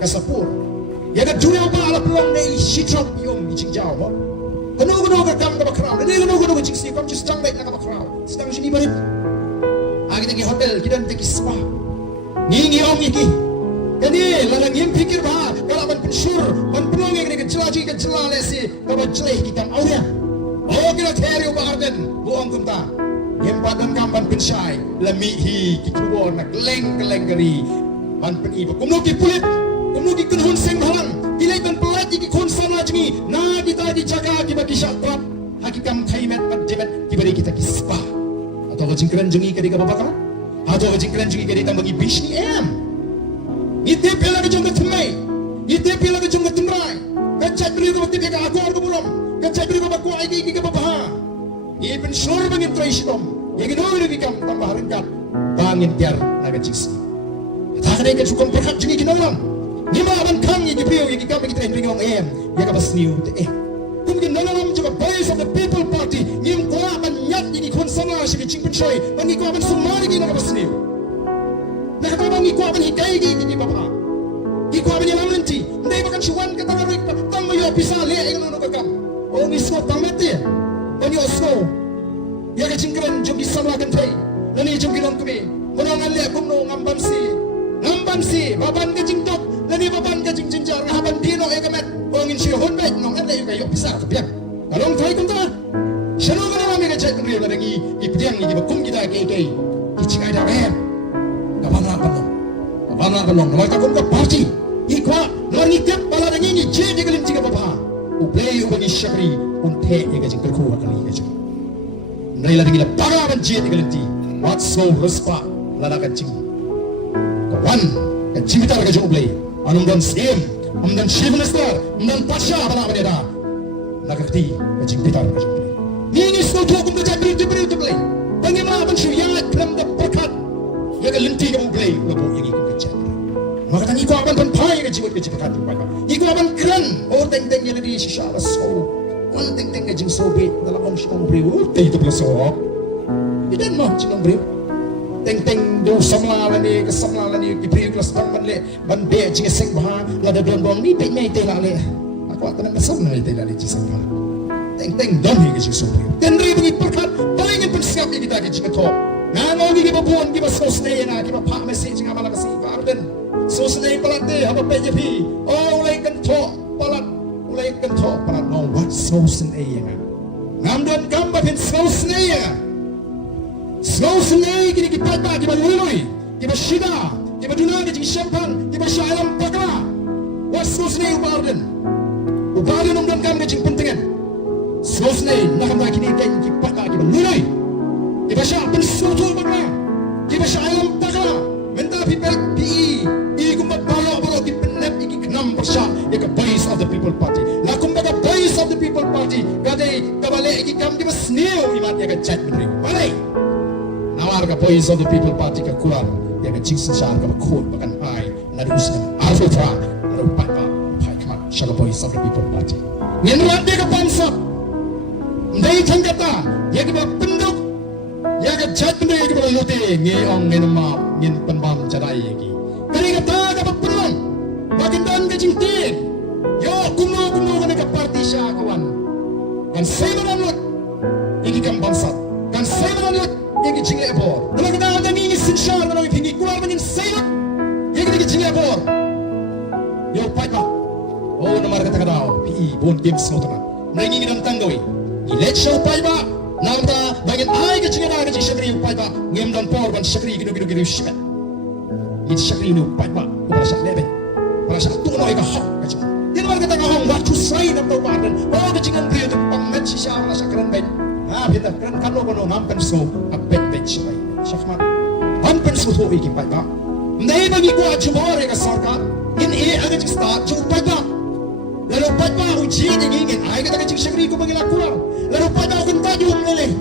kasapur. Ya ka jual ba ala pelong nei sitrap yom icing jaw mo. Kanu ka kam ka bakraw. Nei kanu ka cing si kam just tang dai na ka bakraw. Sedang sini barit. Agi tagi hotel kita tagi spa. Ngi om iki. Kani lalang yem pikir ba kalau man pensur man pelong yang ka jelaji ka jelale si ka ba jeleh ki kam auria. Oh kira theri ba arden buang kumta. Yem padan kam ban pensai lami hi ki tubo na keleng gari. Man pen iba kumno ki pulit. Kumno ki kunhun seng halang. Ilai ban pelat ki kun sana jingi na kita di jaga ki bagi syatrap. Hakikam khaimat pat jebat ki bari kita ki spa. Atau jingkran jingi ka di ka babaka. Atau jingkran jingi ka di tambagi bishni em. Ite pela ke jungga thmai. Ite pela ke jungga thmrai. Kacai beri ko tipe ka aku arko bulom. Kacai beri ko baku ai ki ka babaha. Even sure bangin traishom. Yang no ni kam tambah ringkat. Bangin tiar naga ciksi. Takane ka sukom perkat jingi kinolam. Nima ban kang ni brio yang kam kita ring ong em. Ya ka basniu te eh. Kumkin nalalam juga Voice of the People Party. Ngim ko ban nyat ni kon sana shi chingpun choi. Bangi ko ban sumari ki naga basniu. Nakatawa ngi ko ban hikai gi ni baba. Gi ko ban yalam nanti. Ndai bakan shuan ka tagarik pa. Tang yo bisa le ing no ka kam. O ni so pamete. Oni osno. Ya ka chingkran jum di sama kan thai. Nani jum gilam kumi. Monangan le kumno ngamban si baban ka jingtok. Nani baban ka jinjar haban dino e kamet. Ongin si hon bet nong ende yo bisa ka piak. Kalong thai kum ta. Shano ka na mi ka chat ri la ngi ipdiang ni ba kum kita ke. Ichikai da em. Kapana kalong, namai takum ka party. Ikwa, nani tiap pala dangi ni je de galim tiga bapa. Uplay ubani syakri unte ye gajing kerku akali gajing. Nai la dangi la paga ban je de galim ti. What so respa la la gajing. Kawan, gajing bitar gajing uplay. Anum dan siem, dan chief minister, dan pasha bana bana. Nagakti gajing bitar gajing uplay. Ni so tu kum gajing beri uplay. Bagaimana ban syu yang kram da perkat. Ya ka linti ka uplay labo yang ikut kacang. Maka tang iko aban panpai ka jiwat ka jipakat pa. Iko aban kran o teng yang di shisha so. One teng ka jing so be dalam ong shong brio te itu plus so. Idan mo jinong brio. Teng do samla la ni ka samla la ni ki brio kelas tang ban le ban be jing sek ba la da don bong ni pe mai te la le. Aku akan kesam na te la le jing sek ba. Teng don ni ka jing so brio. Ten ri bagi perkat paling pensiap kita ka jing to. Nano ni kita buon kita sosne na kita pak message ngapa la kasi parden sosne palate apa PJP oh ulai kento palat no what sosne ya ngamdan gamba bin sosne ya sosne kini kita pa kita lului kita shida kita duna kita champagne kita shalam pakla what sosne ubarden ngamdan gamba jing pentingan sosne nak kini kita pa kita lului Iba siya pensutul bagla. Iba siya alam bagla. Menta people PE. Kumbabalo balo di penep iki knam bersya. Ika Voice of the People Party. La kumbaga Voice of the People Party. Kade kabale iki kam di basniu imat ya ka chat menri. Bale. Nawar ka Voice of the People Party ka kuar. Ya ka jingsen siya ka khot bakan hai. Na usna alfa na papa. Hai kamat siya Voice of the People Party. Ngenwan dia ka pansap. Ndai thangkata. Ya ka penduk ya ka chat benda ke bala lote ngi ong ngi nama ngin penbam cadai lagi kari kata ka perang bakin dan ke jingtin yo kuno kana ka parti sya kawan kan seberan lot iki kam bangsat kan seberan lot iki jingle ebor kalau kita ada ni sinsya na pingi kuar manin sayot iki jingle ebor yo paipa oh nomor kata kadao pi bon games notama ngi dan tanggawi election paipa Namda bagian ai ke cingana ke syakri upai ba ngem dan por ban syakri gidu shikat it syakri nu upai ba para syak lebe para syak tu noi ka hak ka cing din war kata ngahong waktu sai na tau badan oh ke cingan brio tu pangat sisa wala sakran ben ha bita kan kanu kono nampen so apet bet syai syakmat nampen so to iki upai ba nei bagi ko achumore ka sarkar in e aga cing start chu upai ba lalu upai ba uji ngin ai kata cing syakri ko bagi lakuar lalu pada aku tajung lele.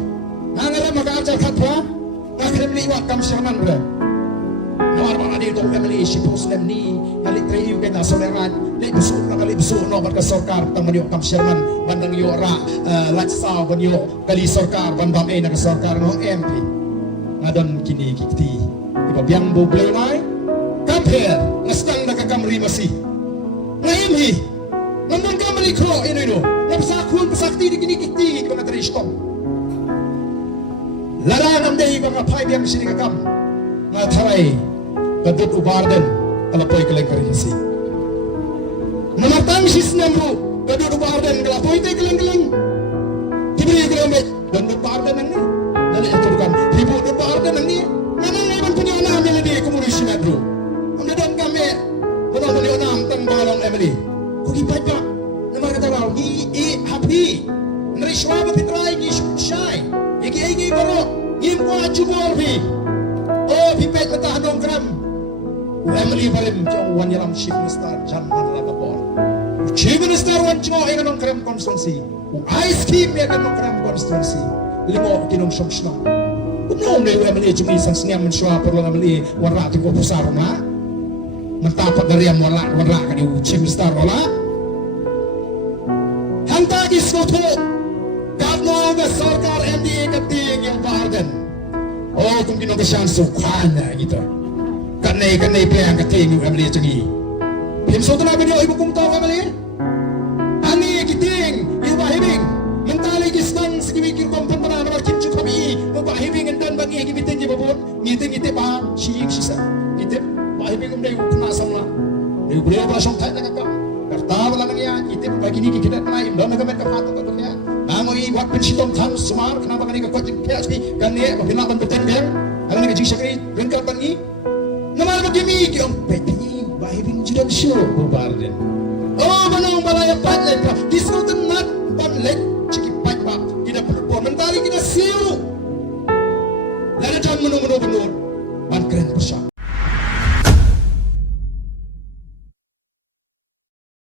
Nangara maka ajar katwa, akhirnya meliwat kam Sherman ber. Nawar mana dia tu family si Muslim ni, kali terayu kena soleran, le besuk nak kali besuk nak berke sorkar tang meniok kam Sherman, bandang yo ra laksau meniok kali sorkar bandam nak sorkar no MP. Ngadon kini kiti, iba biang bo blay mai, compare ngestang nak kam rimasi. ngayon namun ka malikro ino ino napasakun pasakti di kinikiti mga tristong larangan day mga paibiyang sinikakam nga taray kadut ubarden kalapoy kalang karihasi namatang sisnamro kadut ubarden kalapoy tay kalang tibri kalang kadut ubarden nang ni dali aturkan hibu ubarden nang ni manang iban punya namin na di kumuloy sinadro ang dadan kami Benar boleh onam tanggalong Emily. Kugi pajak nama kata kau happy. Nerishwa berfitrai gi shai. Igi baru ngim kwa jubor bi. Oh pipet mata hadong kram. Emily barim jauh wan yalam chief minister Jan Manla Kapor. Chief minister wan jauh enganong kram konstitusi. Ice cream ya kanong kram konstitusi. Limo kinong somsna. Benar boleh Emily cumi sang senyam menshwa perlu Emily warati ko pusaroma. Mentapat dari yang wala kan ibu cimstar wala hanta diskoto kadno ga sarkar MDA kating yang barden oh kung gino kasyan sukana gitu kanay playang kating yung amli changi himso na binyo ibu kung tawag amli ani kiting ibu bahibing mentali gistan sikimikir kompentara na markinchu kami ibu bahibing endan bangi gibitin di babon ngiti pa siyik sisa ngiti bahibing umday ukna samla ay boleh apa song tay nakakam karta wala nang yan ite pagi ni kita na imdan nagamet ka pato ka niya nangoy wat pensitong tan sumar kana bangani ka kwatin PSP kanye mabinaban beten ber ala ni jisakri rengkal bangi namal magimi ki ang peti bahibing jidan show barden oh manong balaya patlet pa diskuten nat panlet chiki patpa kita perlu mentari kita siu lada jam menur ban keren pesat